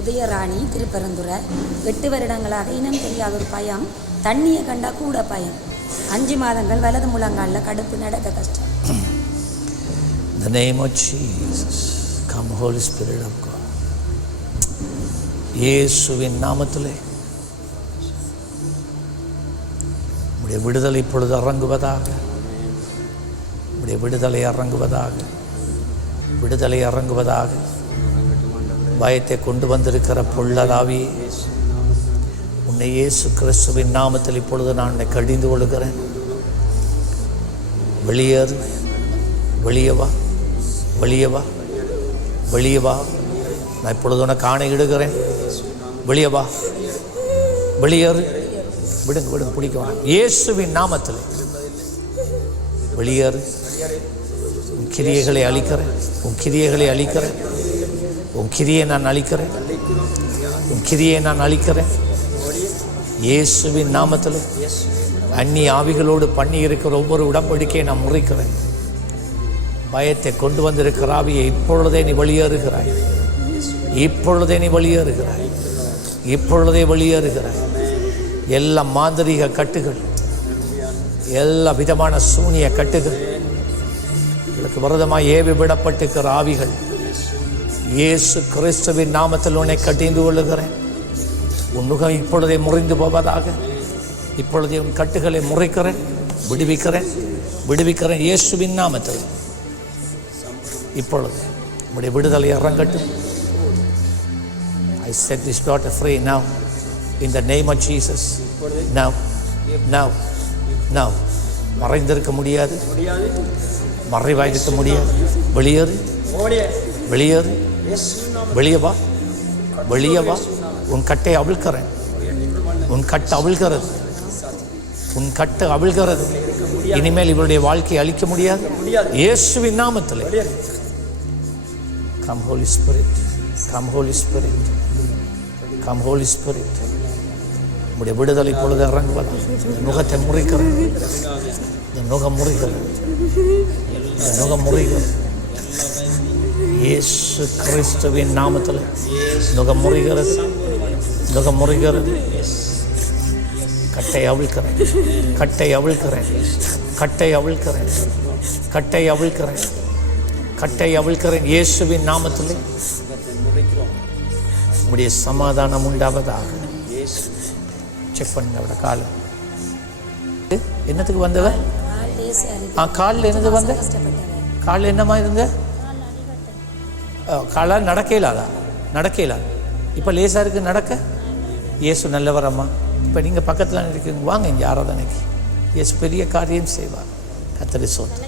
உதயராணி திருப்பரந்துரை எட்டு வருடங்களாக இனம் தெரியாத ஒரு பயம் தண்ணியை கண்டா கூட பயம் அஞ்சு மாதங்கள் வலது முழங்காலில் கடுப்பு நடக்க கஷ்டம். The name of Jesus, come Holy Spirit of God. இயேசுவின் நாமத்திலே. உடைய விடுதலை இப்பொழுது இறங்குவதாக உடைய விடுதலை இறங்குவதாக விடுதலை இறங்குவதாக பயத்தை கொண்டு வந்திருக்கிற பொள்ளலாவி. உன்னை இயேசு கிறிஸ்துவின் நாமத்தில் இப்பொழுது நான் உன்னை கடிந்து கொள்கிறேன். வெளியேறு வெளியவா வெளியவா வெளியவா நான் இப்பொழுது உனக்கு ஆணையிடுகிறேன். வெளியே வா. வெளியேறு விடுங்க விடுங்க பிடிக்க வேணாம். இயேசுவின் நாமத்தில். வெளியேறு உன் கிரியைகளை அழிக்கிறேன். உன் கிரியைகளை அழிக்கிறேன். உன் கிரியை நான் அழிக்கிறேன். உன் கிரியை நான் அழிக்கிறேன். இயேசுவின் நாமத்தில் அந்நிய ஆவிகளோடு பண்ணி இருக்கிற ஒவ்வொரு உடம்படிக்கையை நான் முறிக்கிறேன். பயத்தை கொண்டு வந்திருக்கிற ஆவியை இப்பொழுதே நீ வெளியேறுகிறாய். இப்பொழுதே நீ வெளியேறுகிறாய். இப்பொழுதே வெளியேறுகிறாய். எல்லா மாந்திரிக கட்டுகள் எல்லா விதமான சூனிய கட்டுகள் விரதமாக ஏவி விடப்பட்டிருக்கிற ஆவிகள் இயேசு கிறிஸ்துவின் நாமத்தில் உன்னை கட்டிந்து கொள்ளுகிறேன். உன் முகம் இப்பொழுதே முறிந்து போவதாக. இப்பொழுதே உன் கட்டுகளை முறைக்கிறேன் விடுவிக்கிறேன் விடுவிக்கிறேன் இயேசுவின் நாமத்தில். இப்பொழுது உங்களுடைய விடுதலை இறங்கட்டும் I set this daughter free now in the name of Jesus now now now மறைந்திருக்க முடியாது. மறைவாயிருக்க முடியாது. வெளியேறு. வெளியேறு. வெளியே வா. வெளியே வா. உன் கட்டை அவிழ்க்கிறேன். உன் கட்டு அவிழ்கிறது. உன் கட்டு அவிழ்கிறது. இனிமேல் இவருடைய வாழ்க்கையை அழிக்க முடியாது. இயேசுவின் நாமத்தில். Come holy spirit come holy spirit come holy spirit உடைய விடுதலை பொழுது இறங்குவது முகத்தை முறிக்கிறது இந்த நுகம் முறிகிறது. இந்த நுகம் முறிகிறது. இயேசு கிறிஸ்துவின் நாமத்தில். நுகம் முறிகிறது நுகம் முறிகிறது. கட்டை அவிழ்க்கிறேன் கட்டை அவிழ்க்கிறேன் கட்டை அவிழ்க்கிறேன் கட்டை அவிழ்க்கிறேன் கட்டை அவிழ்க்கிறேன் இயேசுவின் நாமத்தில். உடைய சமாதானம் உண்டாவதாக. செக் பண்ணுங்க அவட கால். என்னத்துக்கு வந்தவ. ஆ காலில் என்னது வந்த? காலில் என்னம்மா இருங்க காலால் நடக்கலாதா நடக்கலாது இப்போ லேசாக இருக்குது நடக்க? இயேசு நல்லவர் அம்மா. இப்போ நீங்கள் பக்கத்தில் இருக்கீங்க வாங்க இங்கே ஆராதனைக்கு. இயேசு பெரிய காரியம் செய்வார். கத்தரி சோத்து